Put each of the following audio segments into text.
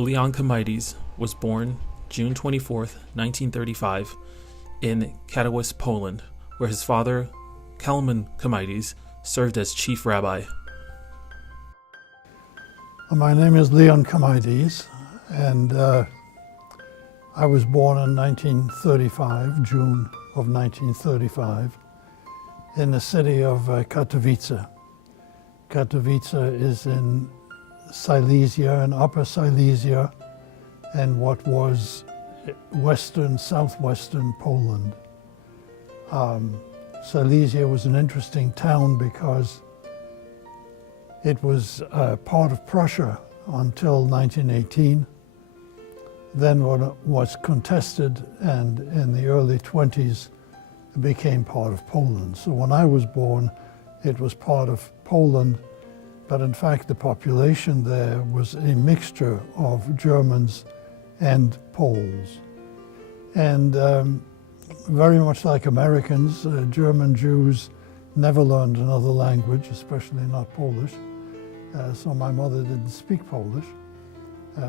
Leon Kamaitis was born June 24, 1935, in Katowice, Poland, where his father, Kalman Kamaitis, served as chief rabbi. My name is Leon Kamaitis, and I was born in 1935, June of 1935, in the city of Katowice. Katowice is in Silesia and Upper Silesia, and what was southwestern Poland. Silesia was an interesting town because it was part of Prussia until 1918. Then when it was contested, and in the early 20s, it became part of Poland. So when I was born, it was part of Poland, but in fact the population there was a mixture of Germans and Poles. And very much like Americans, German Jews never learned another language, especially not Polish. So my mother didn't speak Polish.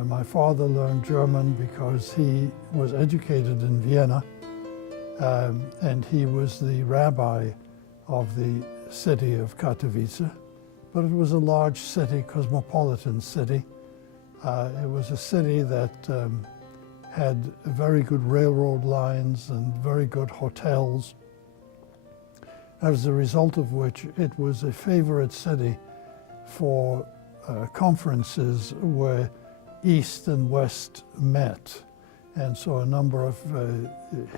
My father learned German because he was educated in Vienna, and he was the rabbi of the city of Katowice. But it was a large city, cosmopolitan city. It was a city that had very good railroad lines and very good hotels, as a result of which it was a favorite city for conferences where East and West met. And so a number of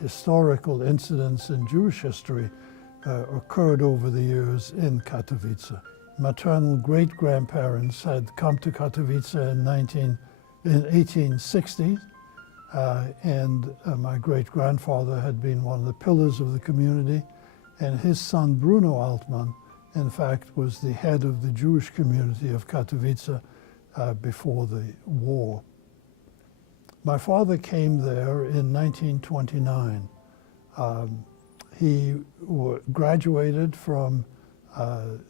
historical incidents in Jewish history occurred over the years in Katowice. Maternal great-grandparents had come to Katowice in 1860, and my great-grandfather had been one of the pillars of the community, and his son Bruno Altmann, in fact, was the head of the Jewish community of Katowice before the war. My father came there in 1929. He graduated from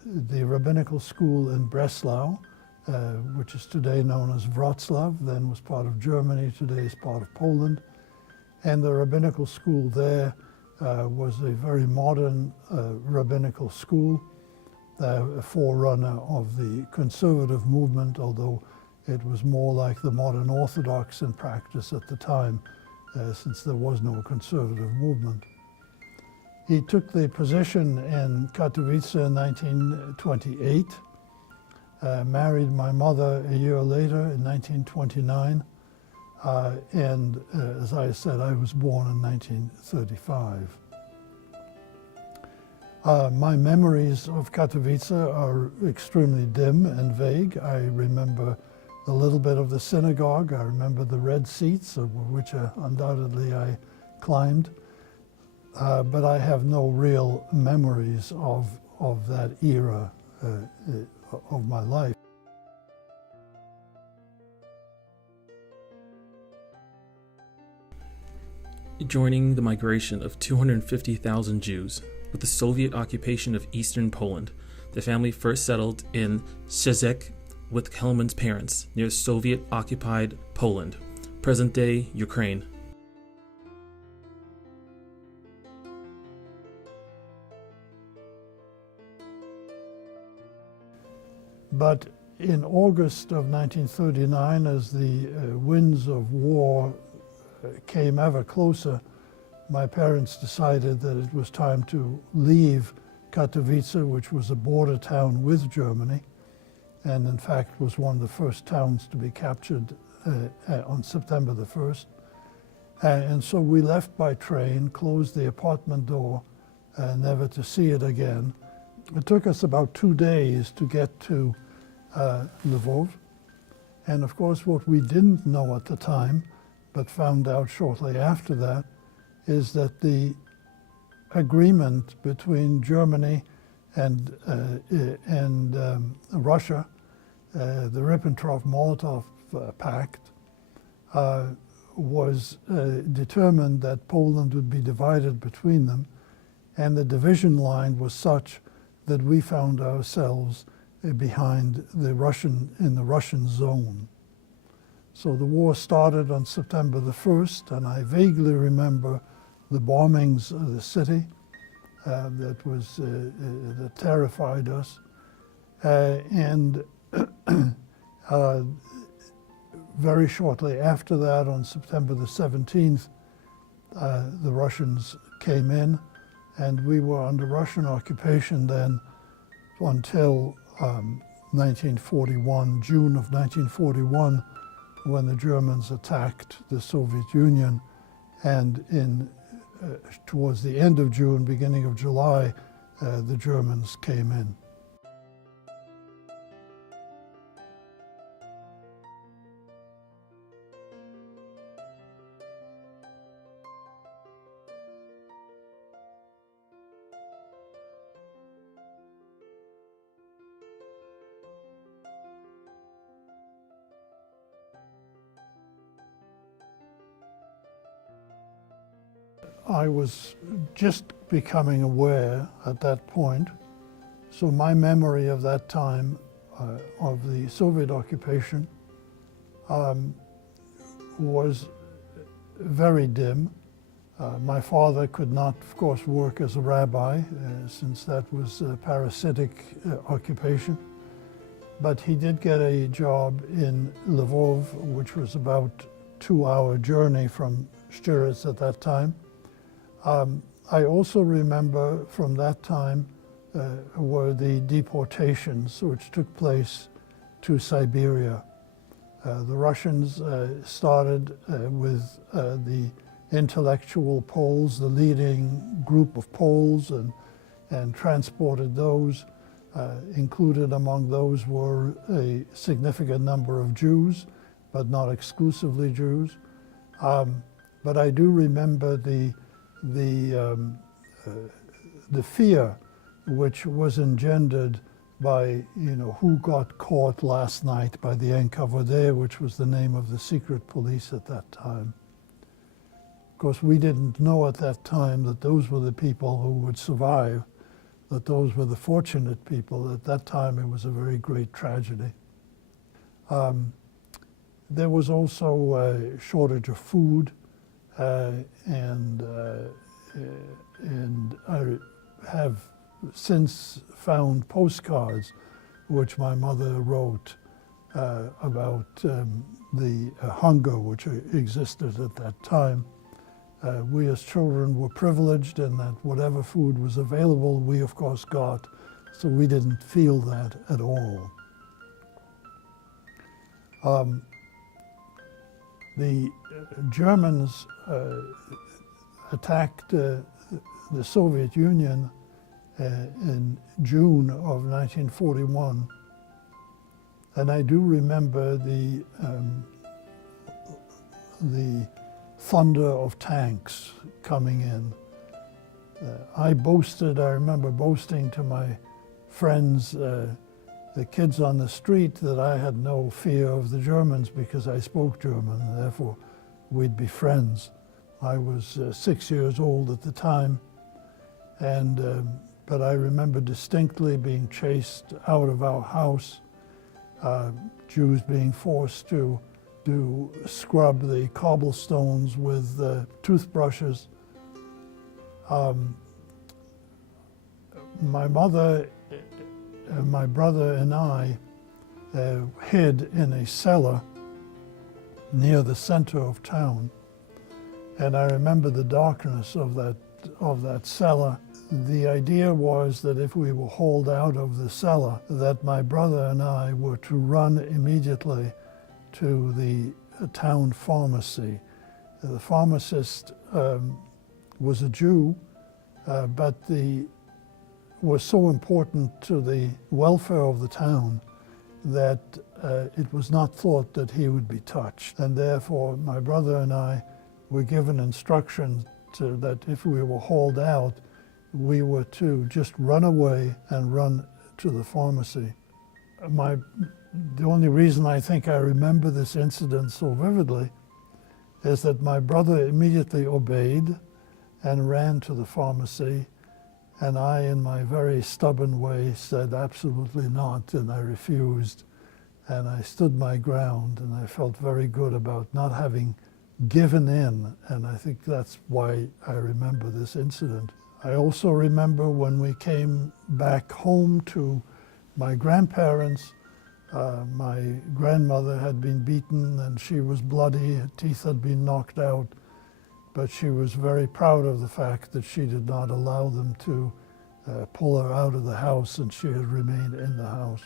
the rabbinical school in Breslau, which is today known as Wrocław, then was part of Germany, today is part of Poland. And the rabbinical school there was a very modern rabbinical school, a forerunner of the conservative movement, although it was more like the modern Orthodox in practice at the time, since there was no conservative movement. He took the position in Katowice in 1928, married my mother a year later in 1929, and as I said, I was born in 1935. My memories of Katowice are extremely dim and vague. I remember a little bit of the synagogue. I remember the red seats, over which undoubtedly I climbed. But I have no real memories of that era of my life. Joining the migration of 250,000 Jews with the Soviet occupation of eastern Poland, the family first settled in Szczecin with Kalman's parents near Soviet-occupied Poland, present-day Ukraine. But in August of 1939, as the winds of war came ever closer, my parents decided that it was time to leave Katowice, which was a border town with Germany, and in fact was one of the first towns to be captured on September the 1st. And so we left by train, closed the apartment door, never to see it again. It took us about 2 days to get to Lvov. And of course, what we didn't know at the time, but found out shortly after that, is that the agreement between Germany and Russia, the Ribbentrop-Molotov Pact, was determined that Poland would be divided between them, and the division line was such that we found ourselves behind in the Russian zone. So the war started on September the 1st, and I vaguely remember the bombings of the city that terrified us. And very shortly after that, on September the 17th, the Russians came in, and we were under Russian occupation then until 1941, June of 1941, when the Germans attacked the Soviet Union, and towards the end of June, beginning of July, the Germans came in. I was just becoming aware at that point, so my memory of that time of the Soviet occupation was very dim. My father could not, of course, work as a rabbi since that was a parasitic occupation, but he did get a job in Lvov, which was about a 2-hour journey from Stürz at that time. I also remember from that time were the deportations which took place to Siberia. The Russians started with the intellectual Poles, the leading group of Poles, and transported those. Included among those were a significant number of Jews, but not exclusively Jews. But I do remember the fear which was engendered by, who got caught last night by the NKVD, which was the name of the secret police at that time. Of course, we didn't know at that time that those were the people who would survive, that those were the fortunate people. At that time, it was a very great tragedy. There was also a shortage of food. And I have since found postcards which my mother wrote about the hunger which existed at that time. We as children were privileged in that whatever food was available, we of course got, so we didn't feel that at all. The Germans attacked the Soviet Union in June of 1941, and I do remember the thunder of tanks coming in. I remember boasting to my friends, the kids on the street, that I had no fear of the Germans because I spoke German, and therefore we'd be friends. I was 6 years old at the time, but I remember distinctly being chased out of our house, Jews being forced to scrub the cobblestones with toothbrushes. My mother, my brother and I hid in a cellar near the center of town. And I remember the darkness of that cellar. The idea was that if we were hauled out of the cellar, that my brother and I were to run immediately to the town pharmacy. The pharmacist was a Jew, but was so important to the welfare of the town that it was not thought that he would be touched. And therefore, my brother and I were given instructions that if we were hauled out, we were to just run away and run to the pharmacy. The only reason I think I remember this incident so vividly is that my brother immediately obeyed and ran to the pharmacy, and I, in my very stubborn way, said absolutely not, and I refused. And I stood my ground, and I felt very good about not having given in, and I think that's why I remember this incident. I also remember when we came back home to my grandparents, my grandmother had been beaten and she was bloody, her teeth had been knocked out, but she was very proud of the fact that she did not allow them to pull her out of the house, and she had remained in the house.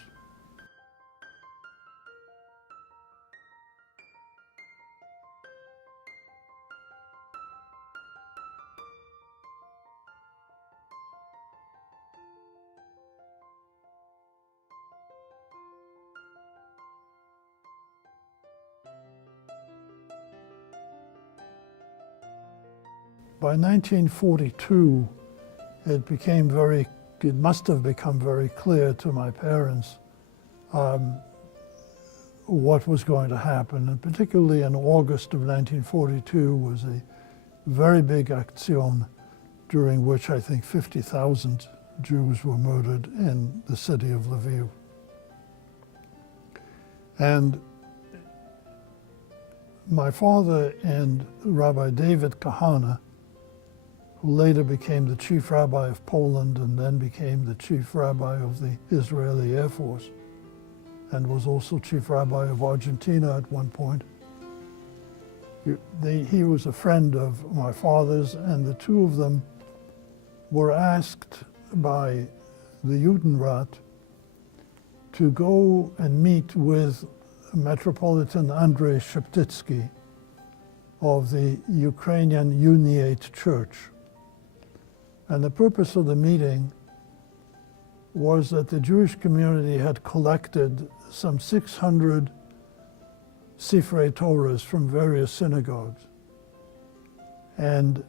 By 1942, it must have become very clear to my parents what was going to happen. And particularly in August of 1942 was a very big action during which I think 50,000 Jews were murdered in the city of Lviv. And my father and Rabbi David Kahana, who later became the chief rabbi of Poland and then became the chief rabbi of the Israeli Air Force, and was also chief rabbi of Argentina at one point. He was a friend of my father's, and the two of them were asked by the Judenrat to go and meet with Metropolitan Andrei Sheptytsky of the Ukrainian Uniate Church. And the purpose of the meeting was that the Jewish community had collected some 600 Sifrei Torahs from various synagogues. And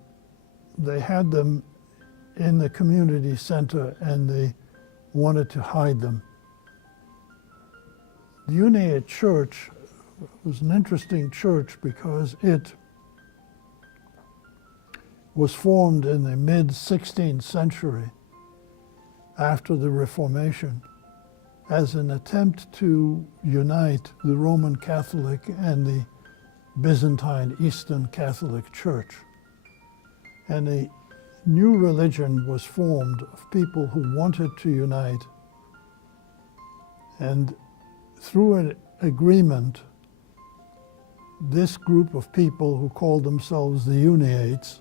they had them in the community center, and they wanted to hide them. The Uniate Church was an interesting church because it was formed in the mid-16th century after the Reformation as an attempt to unite the Roman Catholic and the Byzantine Eastern Catholic Church. And a new religion was formed of people who wanted to unite, and through an agreement, this group of people who called themselves the Uniates,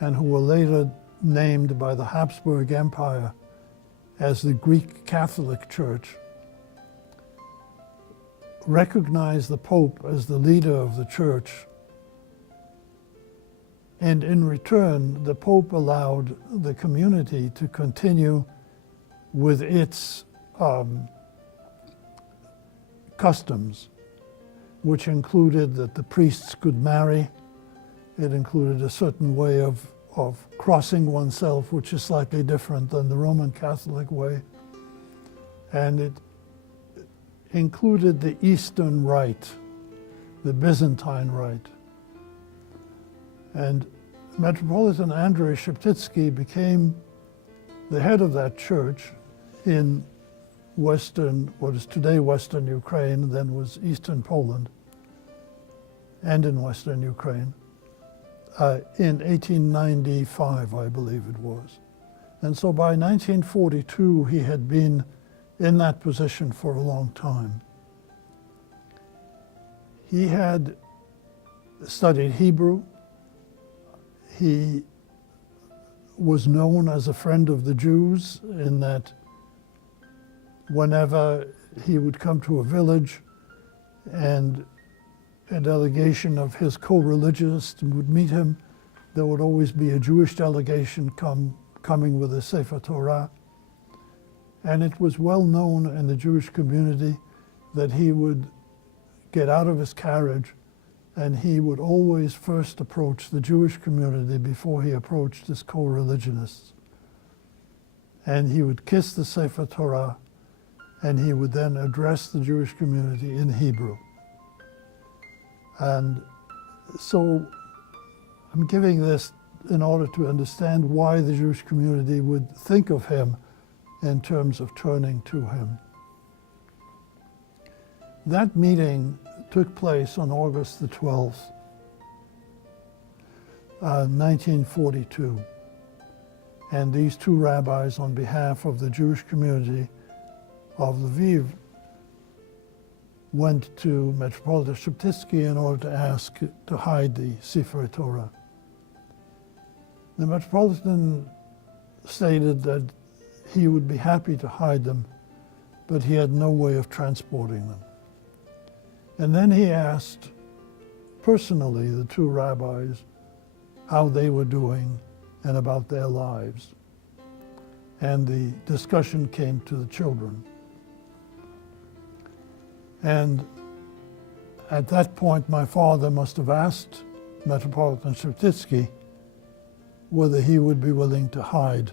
and who were later named by the Habsburg Empire as the Greek Catholic Church, recognized the Pope as the leader of the church. And in return, the Pope allowed the community to continue with its customs, which included that the priests could marry. It included a certain way of crossing oneself, which is slightly different than the Roman Catholic way. And it included the Eastern Rite, the Byzantine Rite. And Metropolitan Andrei Sheptytsky became the head of that church in what is today Western Ukraine, then was Eastern Poland, and in Western Ukraine. In 1895, I believe it was. And so by 1942, he had been in that position for a long time. He had studied Hebrew. He was known as a friend of the Jews in that whenever he would come to a village and a delegation of his co-religionists would meet him, there would always be a Jewish delegation coming with a Sefer Torah. And it was well known in the Jewish community that he would get out of his carriage and he would always first approach the Jewish community before he approached his co-religionists. And he would kiss the Sefer Torah, and he would then address the Jewish community in Hebrew. And so I'm giving this in order to understand why the Jewish community would think of him in terms of turning to him. That meeting took place on August the 12th, 1942. And these two rabbis, on behalf of the Jewish community of Lviv, went to Metropolitan Sheptytsky in order to ask to hide the Sefer Torah. The Metropolitan stated that he would be happy to hide them, but he had no way of transporting them. And then he asked personally the two rabbis how they were doing and about their lives. And the discussion came to the children. And at that point, my father must have asked Metropolitan Sheptytsky whether he would be willing to hide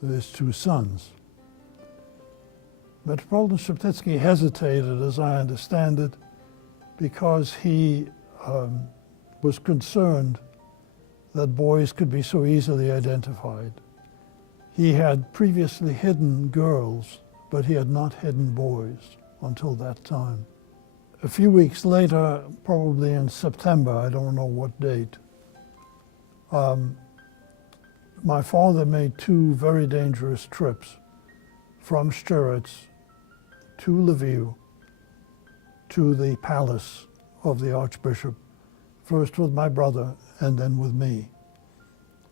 his two sons. Metropolitan Sheptytsky hesitated, as I understand it, because he was concerned that boys could be so easily identified. He had previously hidden girls, but he had not hidden boys until that time. A few weeks later, probably in September, I don't know what date, my father made two very dangerous trips from Stritz to Lviv to the palace of the Archbishop, first with my brother and then with me.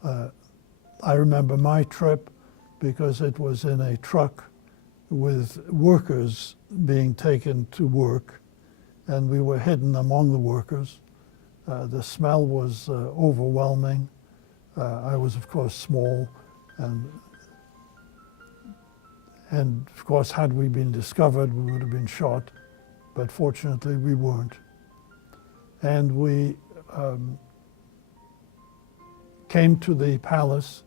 I remember my trip because it was in a truck with workers being taken to work, and we were hidden among the workers. The smell was overwhelming. I was, of course, small, and of course, had we been discovered, we would have been shot, but fortunately we weren't. And we came to the palace,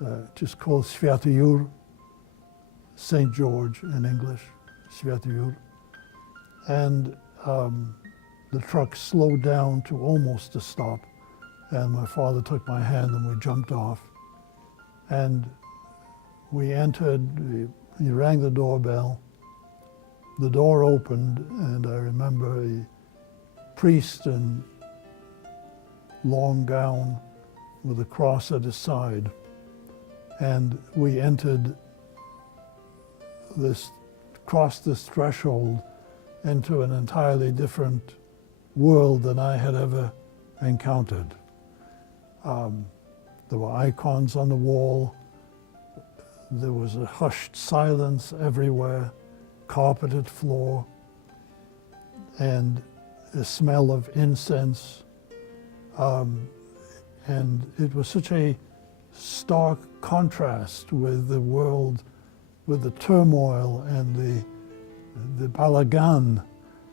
which is called Svyatayur, St. George in English, Svyatayur. And the truck slowed down to almost a stop, and my father took my hand and we jumped off. And we entered, he rang the doorbell, the door opened, and I remember a priest in long gown with a cross at his side. And we entered crossed this threshold into an entirely different world than I had ever encountered. There were icons on the wall. There was a hushed silence everywhere, carpeted floor, and the smell of incense. And it was such a stark contrast with the world, with the turmoil and the balagan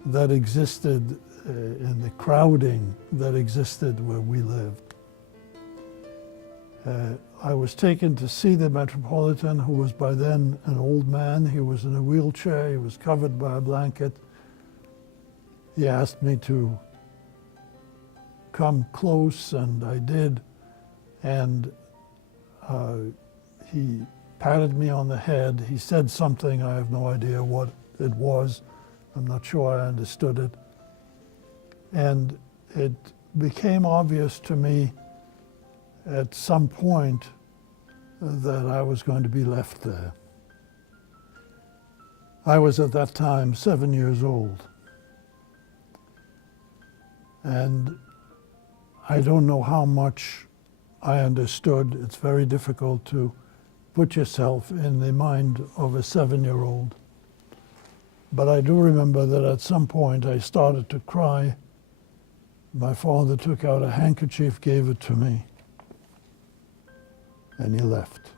that existed and the crowding that existed where we lived. I was taken to see the Metropolitan, who was by then an old man. He was in a wheelchair. He was covered by a blanket. He asked me to come close, and I did. And he patted me on the head. He said something. I have no idea what it was. I'm not sure I understood it. And it became obvious to me at some point that I was going to be left there. I was at that time 7 years old. And I don't know how much I understood. It's very difficult to put yourself in the mind of a 7-year-old. But I do remember that at some point I started to cry. My father took out a handkerchief, gave it to me, and he left.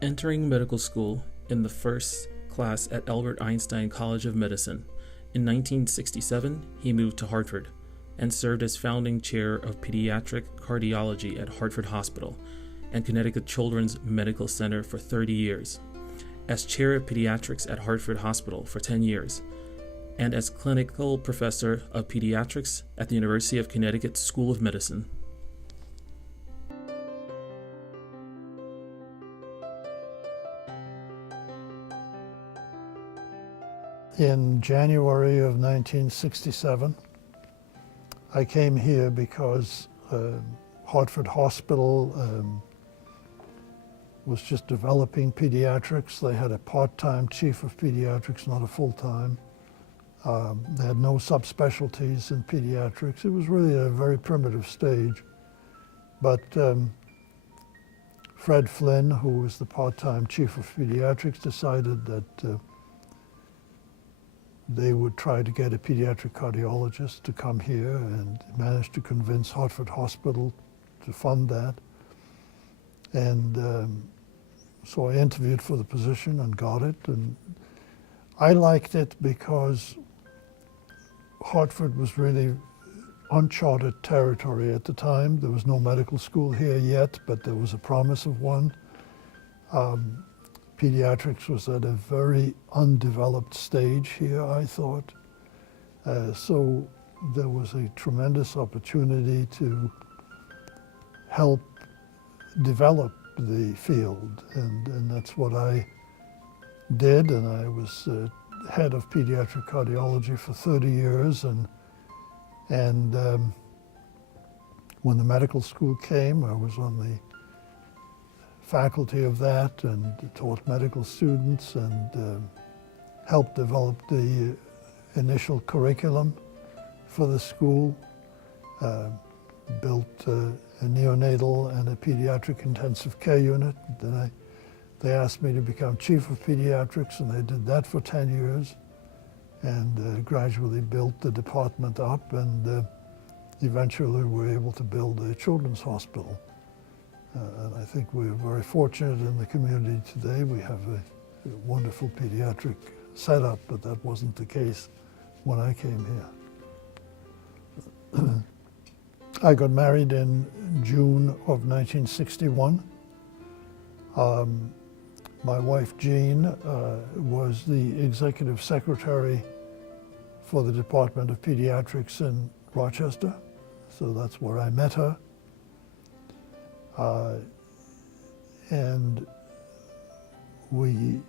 Entering medical school in the first class at Albert Einstein College of Medicine, in 1967 he moved to Hartford and served as founding chair of pediatric cardiology at Hartford Hospital and Connecticut Children's Medical Center for 30 years, as chair of pediatrics at Hartford Hospital for 10 years, and as clinical professor of pediatrics at the University of Connecticut School of Medicine. In January of 1967, I came here because Hartford Hospital was just developing pediatrics. They had a part-time chief of pediatrics, not a full-time. They had no subspecialties in pediatrics. It was really a very primitive stage. But Fred Flynn, who was the part-time chief of pediatrics, decided that they would try to get a pediatric cardiologist to come here, and managed to convince Hartford Hospital to fund that. And so I interviewed for the position and got it. And I liked it because Hartford was really uncharted territory at the time. There was no medical school here yet, but there was a promise of one. Pediatrics was at a very undeveloped stage here, I thought. So there was a tremendous opportunity to help develop the field, and that's what I did. And I was head of pediatric cardiology for 30 years, and when the medical school came, I was on the faculty of that and taught medical students and helped develop the initial curriculum for the school, built a neonatal and a pediatric intensive care unit. Then they asked me to become chief of pediatrics, and I did that for 10 years and gradually built the department up, and eventually we were able to build a children's hospital. And I think we're very fortunate in the community today. We have a wonderful pediatric setup, but that wasn't the case when I came here. I got married in June of 1961. My wife, Jean, was the executive secretary for the Department of Pediatrics in Rochester, so that's where I met her. And we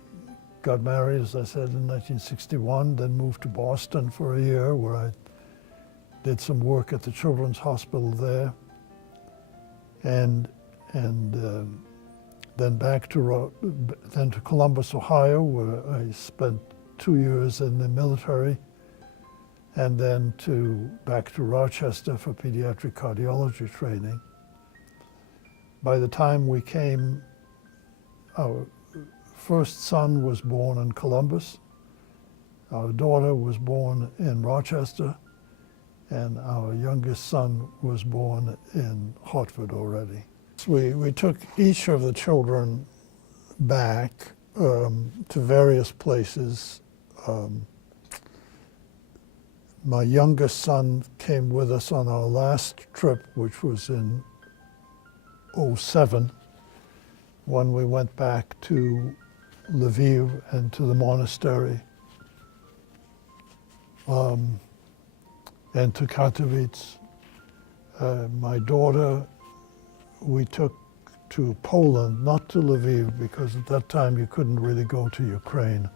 got married, as I said, in 1961, then moved to Boston for a year, where I did some work at the Children's Hospital there, and then back to Columbus, Ohio, where I spent 2 years in the military, and then back to Rochester for pediatric cardiology training. By the time we came, our first son was born in Columbus, our daughter was born in Rochester, and our youngest son was born in Hartford already. So we took each of the children back to various places. My youngest son came with us on our last trip, which was in '07, when we went back to Lviv and to the monastery, and to Katowice. My daughter, we took to Poland, not to Lviv, because at that time you couldn't really go to Ukraine.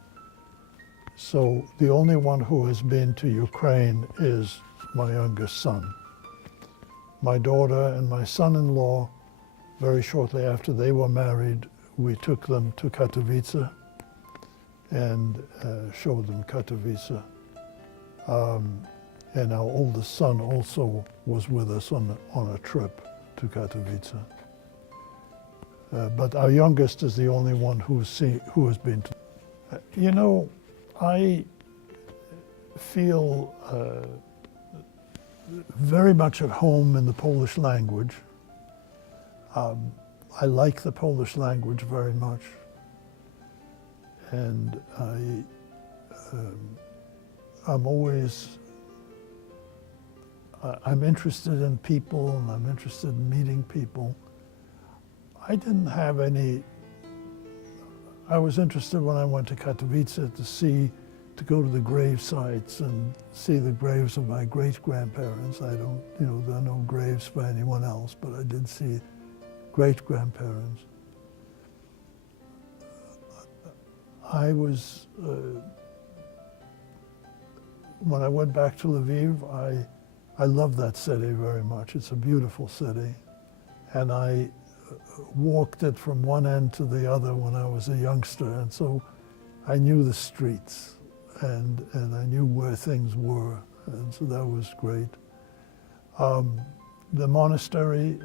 So the only one who has been to Ukraine is my youngest son. My daughter and my son-in-law, very shortly after they were married, we took them to Katowice and showed them Katowice. And our oldest son also was with us on a trip to Katowice. But our youngest is the only one who has been to. You know, I feel very much at home in the Polish language. I like the Polish language very much. and I'm always, I'm interested in people, and I'm interested in meeting people. I didn't have any, I was interested when I went to Katowice to go to the grave sites and see the graves of my great-grandparents. I don't, there are no graves for anyone else, but I did see great-grandparents. I was, when I went back to Lviv, I love that city very much. It's a beautiful city. And I walked it from one end to the other when I was a youngster, and so I knew the streets. And I knew where things were, and so that was great. The monastery,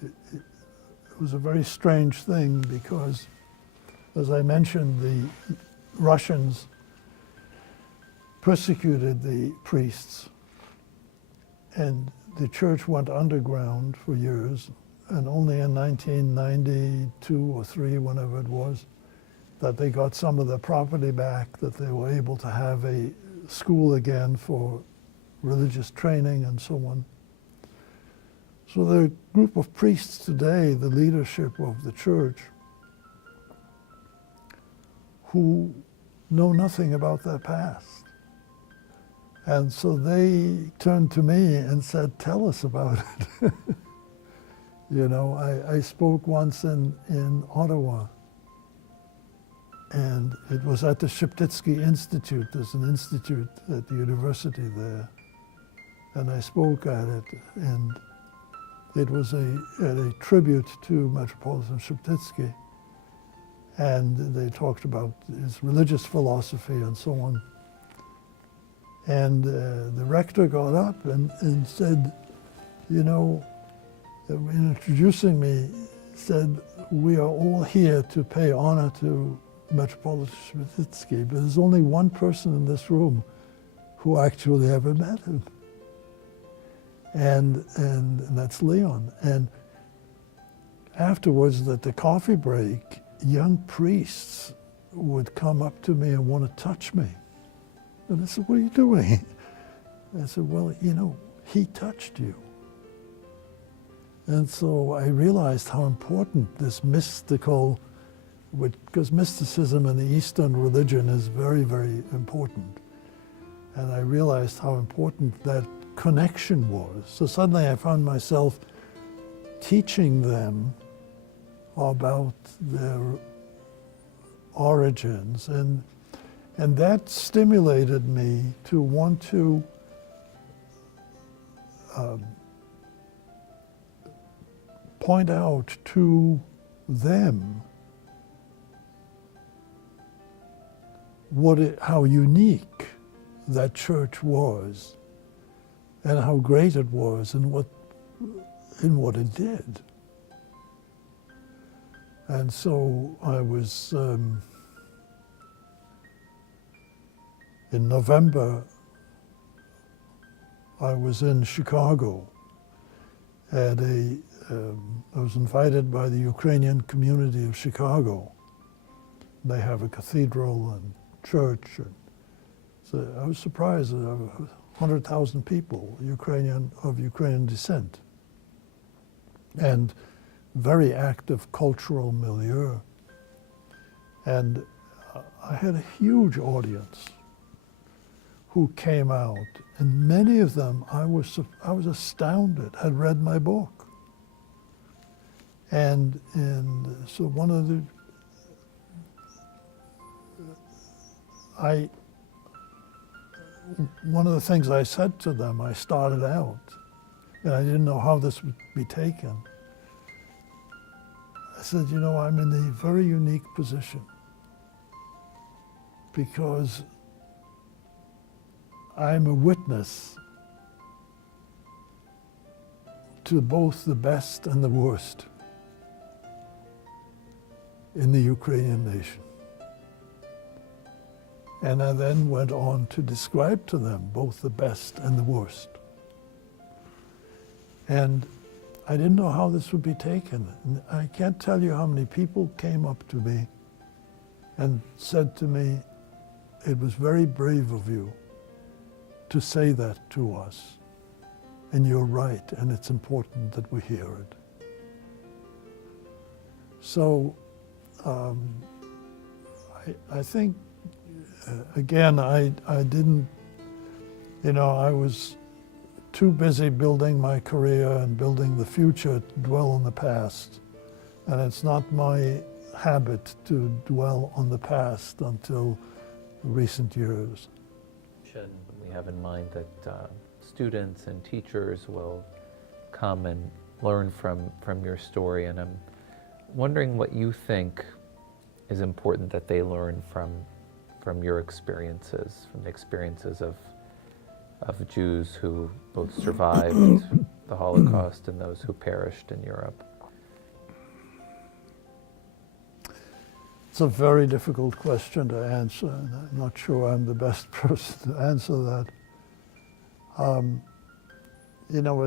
it was a very strange thing because, as I mentioned, the Russians persecuted the priests, and the church went underground for years, and only in 1992 or 3, whenever it was, that they got some of their property back, that they were able to have a school again for religious training and so on. So the group of priests today, the leadership of the church, who know nothing about their past. And so they turned to me and said, tell us about it. I spoke once in Ottawa, and it was at the Sheptytsky Institute. There's an institute at the university there. And I spoke at it, and it was a tribute to Metropolitan Sheptytsky. And they talked about his religious philosophy and so on. And the rector got up and said, in introducing me, said, we are all here to pay honor to Metropolitan Sheptytsky, but there's only one person in this room who actually ever met him, and that's Leon. And afterwards, at the coffee break, young priests would come up to me and want to touch me. And I said, what are you doing? I said, well, he touched you. And so I realized how important this mystical, because mysticism in the Eastern religion is very, very important. And I realized how important that connection was. So suddenly I found myself teaching them about their origins, and that stimulated me to want to point out to them how unique that church was, and how great it was, and what it did. And so I was, in November, I was in Chicago at I was invited by the Ukrainian community of Chicago. They have a cathedral and church. And so I was surprised that there were 100,000 people, of Ukrainian descent, and very active cultural milieu. And I had a huge audience who came out, and many of them, I was astounded, had read my book. And so one of the things I said to them, I started out, and I didn't know how this would be taken. I said, I'm in a very unique position because I'm a witness to both the best and the worst in the Ukrainian nation. And I then went on to describe to them both the best and the worst. And I didn't know how this would be taken. And I can't tell you how many people came up to me and said to me, "It was very brave of you to say that to us. And you're right, and it's important that we hear it." So I think, again, I didn't, I was too busy building my career and building the future to dwell on the past. And it's not my habit to dwell on the past until recent years. We have in mind that students and teachers will come and learn from your story, and I'm wondering what you think is important that they learn from your experiences, from the experiences of Jews who both survived the Holocaust and those who perished in Europe. It's a very difficult question to answer, and I'm not sure I'm the best person to answer that.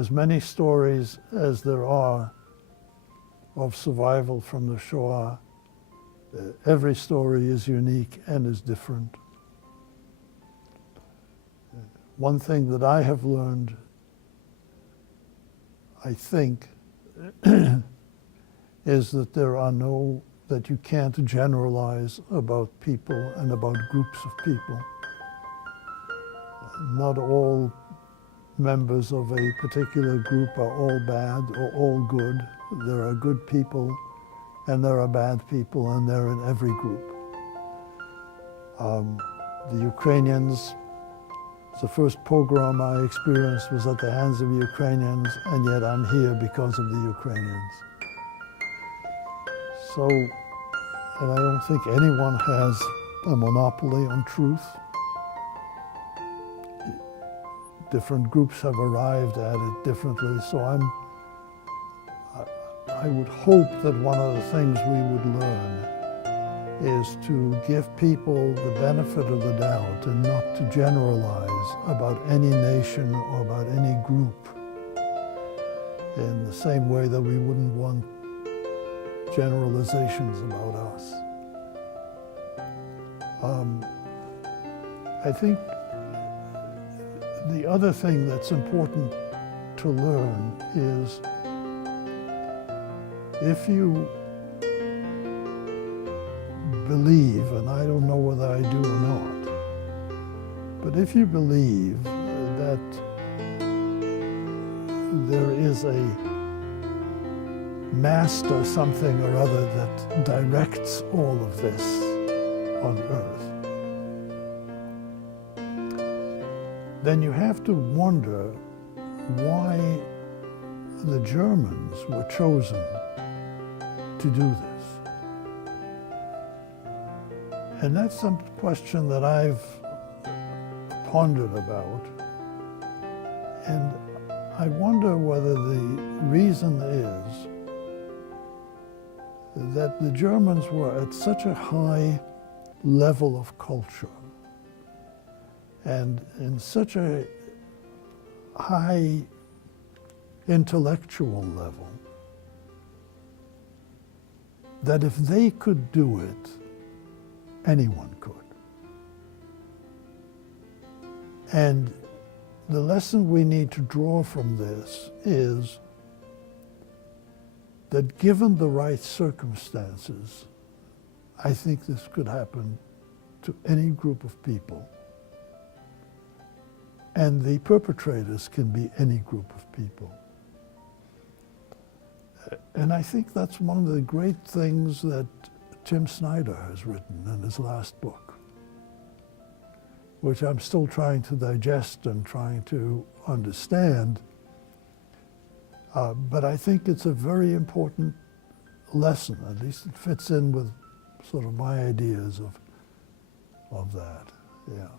As many stories as there are of survival from the Shoah, every story is unique and is different. One thing that I have learned, I think, is that that you can't generalize about people and about groups of people. Not all members of a particular group are all bad or all good. There are good people and there are bad people, and they're in every group. The Ukrainians, the first pogrom I experienced was at the hands of Ukrainians, and yet I'm here because of the Ukrainians. So, and I don't think anyone has a monopoly on truth. Different groups have arrived at it differently, so I would hope that one of the things we would learn is to give people the benefit of the doubt and not to generalize about any nation or about any group in the same way that we wouldn't want generalizations about us. I think the other thing that's important to learn is if you believe, and I don't know whether I do or not, but if you believe that there is a master something or other that directs all of this on earth, then you have to wonder why the Germans were chosen to do this. And that's some question that I've pondered about. And I wonder whether the reason is that the Germans were at such a high level of culture and in such a high intellectual level that if they could do it, anyone could. And the lesson we need to draw from this is that given the right circumstances, I think this could happen to any group of people. And the perpetrators can be any group of people. And I think that's one of the great things that Tim Snyder has written in his last book, which I'm still trying to digest and trying to understand. But I think it's a very important lesson. At least it fits in with sort of my ideas of that. Yeah.